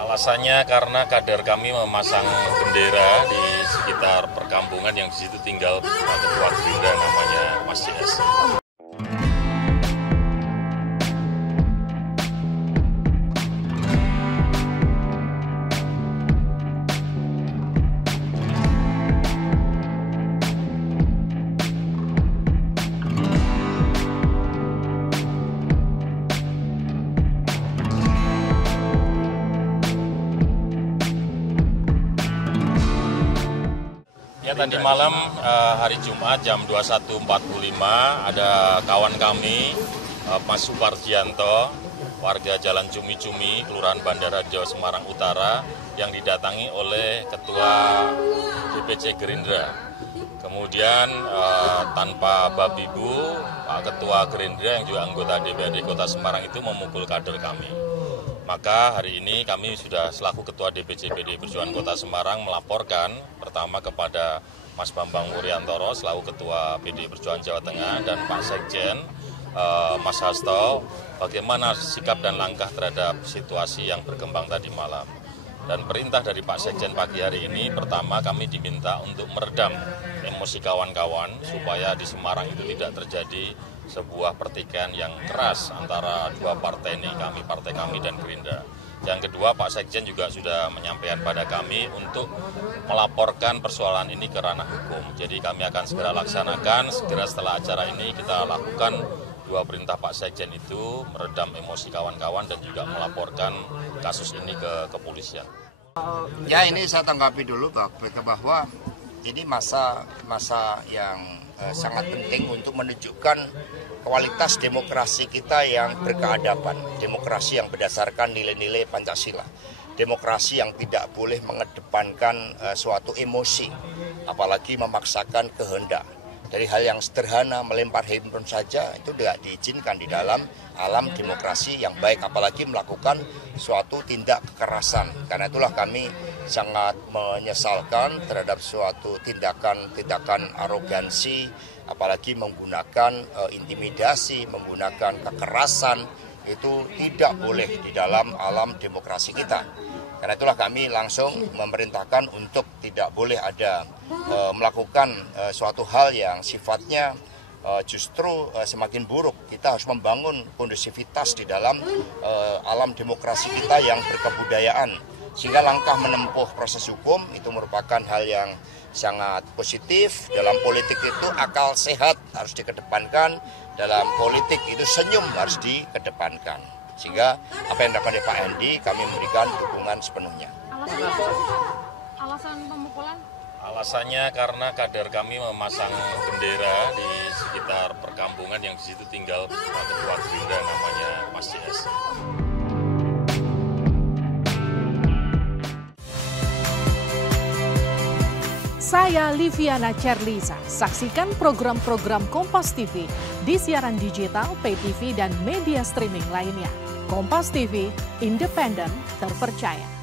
Alasannya karena kader kami memasang bendera di sekitar perkampungan yang di situ tinggal ketua Gerindra namanya Mas CS. Ya, tadi malam hari Jumat jam 21.45 ada kawan kami Mas Suparjianto, warga Jalan Cumi-Cumi, Kelurahan Bandara Jawa Semarang Utara yang didatangi oleh Ketua DPC Gerindra. Kemudian tanpa babi bu, Pak Ketua Gerindra yang juga anggota DPRD Kota Semarang itu memukul kader kami. Maka hari ini kami sudah selaku Ketua DPC PDI Perjuangan Kota Semarang melaporkan pertama kepada Mas Bambang Wuryantoro selaku Ketua PDI Perjuangan Jawa Tengah dan Pak Sekjen Mas Hasto bagaimana sikap dan langkah terhadap situasi yang berkembang tadi malam. Dan perintah dari Pak Sekjen pagi hari ini pertama kami diminta untuk meredam emosi kawan-kawan supaya di Semarang itu tidak terjadi sebuah pertikaian yang keras antara dua partai ini, partai kami dan Gerindra. Yang kedua, Pak Sekjen juga sudah menyampaikan pada kami untuk melaporkan persoalan ini ke ranah hukum. Jadi kami akan segera laksanakan, segera setelah acara ini kita lakukan dua perintah Pak Sekjen itu, meredam emosi kawan-kawan dan juga melaporkan kasus ini ke kepolisian. Ya, ini saya tanggapi dulu bahwa ini masa yang sangat penting untuk menunjukkan kualitas demokrasi kita yang berkeadaban, demokrasi yang berdasarkan nilai-nilai Pancasila, demokrasi yang tidak boleh mengedepankan suatu emosi, apalagi memaksakan kehendak. Dari hal yang sederhana, melempar handphone saja itu tidak diizinkan di dalam alam demokrasi yang baik, apalagi melakukan suatu tindak kekerasan. Karena itulah kami sangat menyesalkan terhadap suatu tindakan arogansi, apalagi menggunakan intimidasi, menggunakan kekerasan, itu tidak boleh di dalam alam demokrasi kita. Karena itulah kami langsung memerintahkan untuk tidak boleh ada melakukan suatu hal yang sifatnya justru semakin buruk. Kita harus membangun kondusivitas di dalam alam demokrasi kita yang berkebudayaan. Sehingga langkah menempuh proses hukum itu merupakan hal yang sangat positif. Dalam politik itu akal sehat harus dikedepankan, dalam politik itu senyum harus dikedepankan. Sehingga apa yang dilakukan oleh Pak Hendi kami memberikan dukungan sepenuhnya. Alasan pemukulan? Alasannya karena kader kami memasang bendera di sekitar perkampungan yang di situ tinggal Ketua Gerindra namanya Mas CS. Saya Liviana Cerlisa. Saksikan program-program Kompas TV di siaran digital, pay TV, dan media streaming lainnya. Kompas TV, independen, terpercaya.